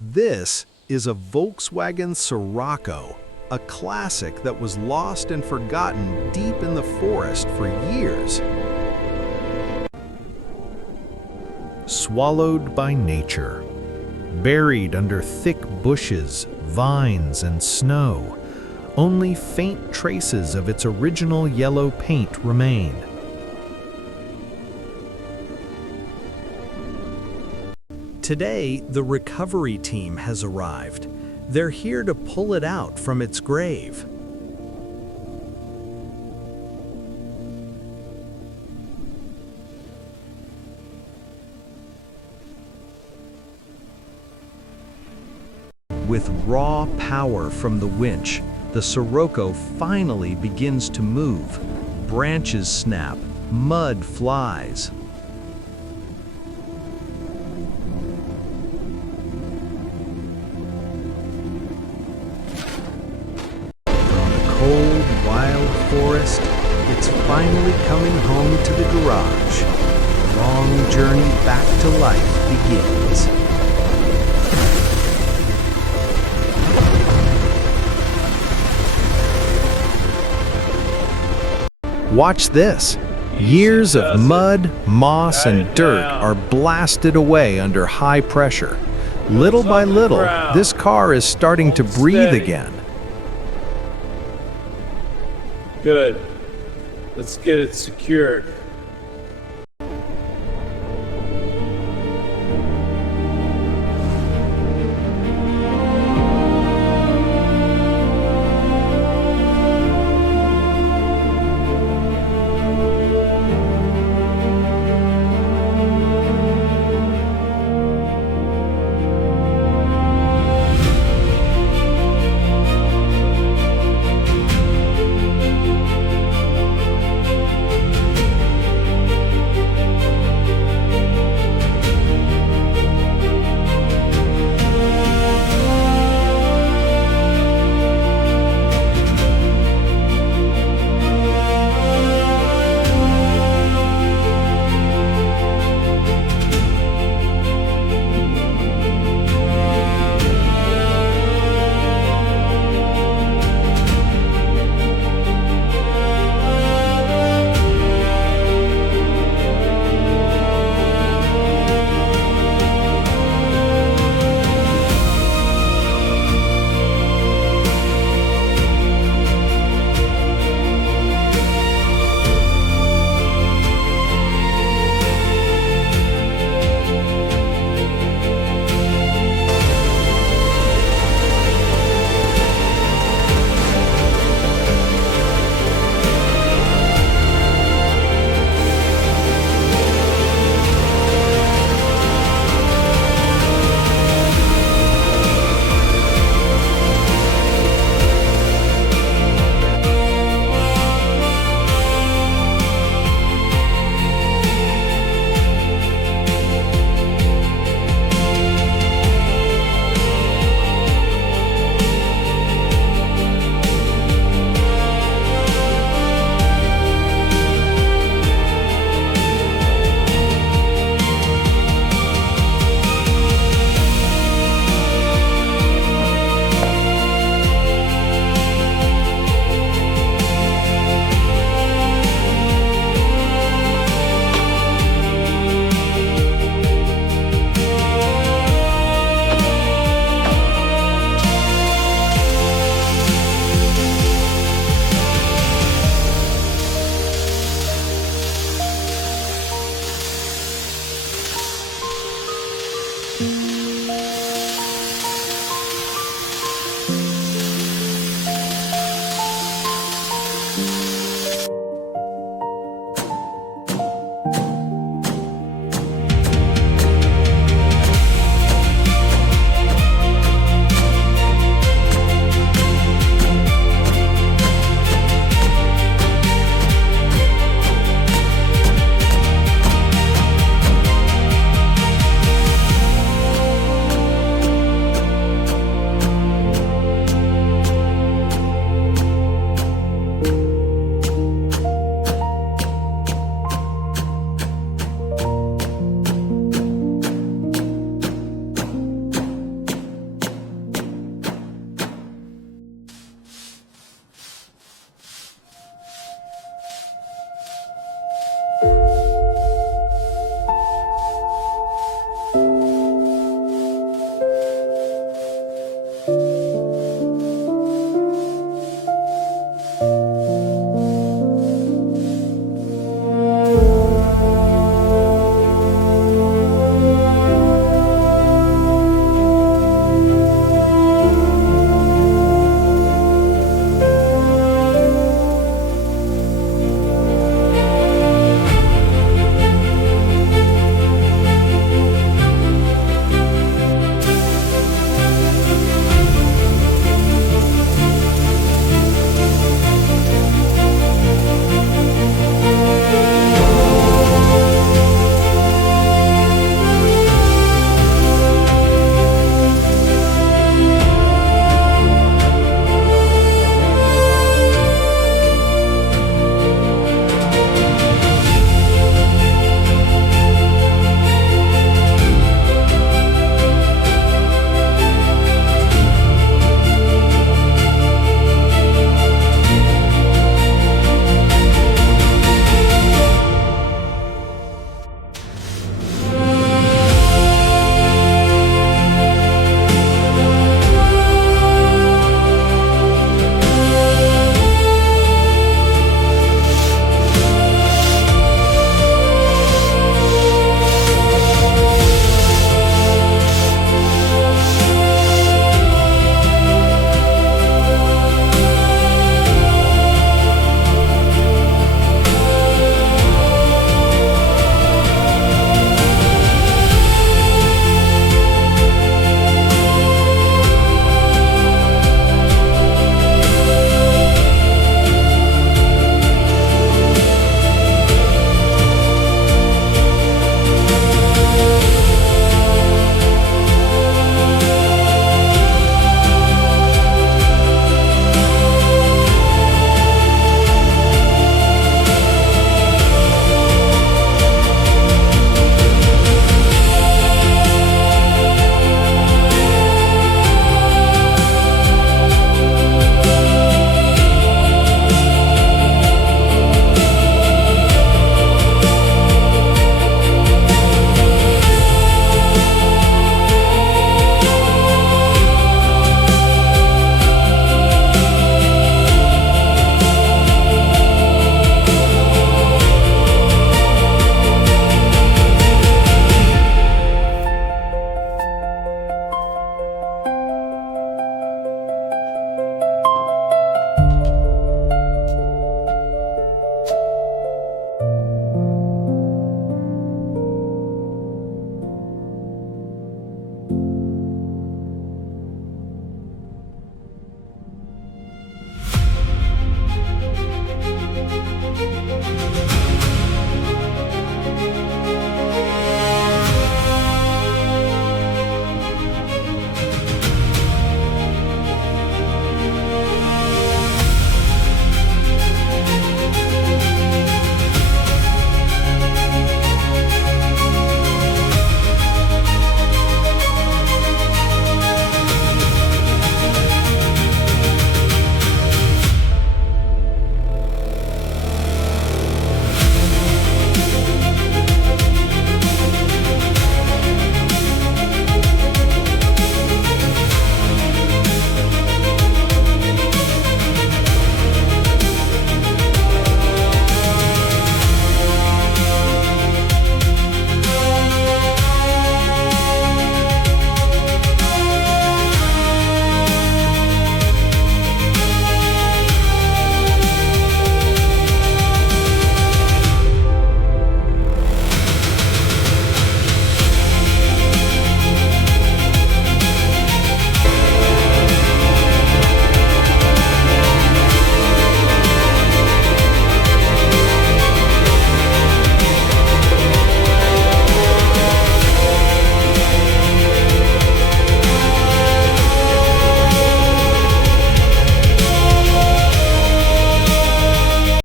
This is a Volkswagen Scirocco, a classic that was lost and forgotten deep in the forest for years. Swallowed by nature, buried under thick bushes, vines, and snow, only faint traces of its original yellow paint remain. Today, the recovery team has arrived. They're here to pull it out from its grave. With raw power from the winch, the Scirocco finally begins to move. Branches snap, mud flies. Cold, wild forest, it's finally coming home to the garage. The long journey back to life begins. Watch this. Years of mud, moss, and dirt are blasted away under high pressure. Little by little, this car is starting to breathe again. Good. Let's get it secured.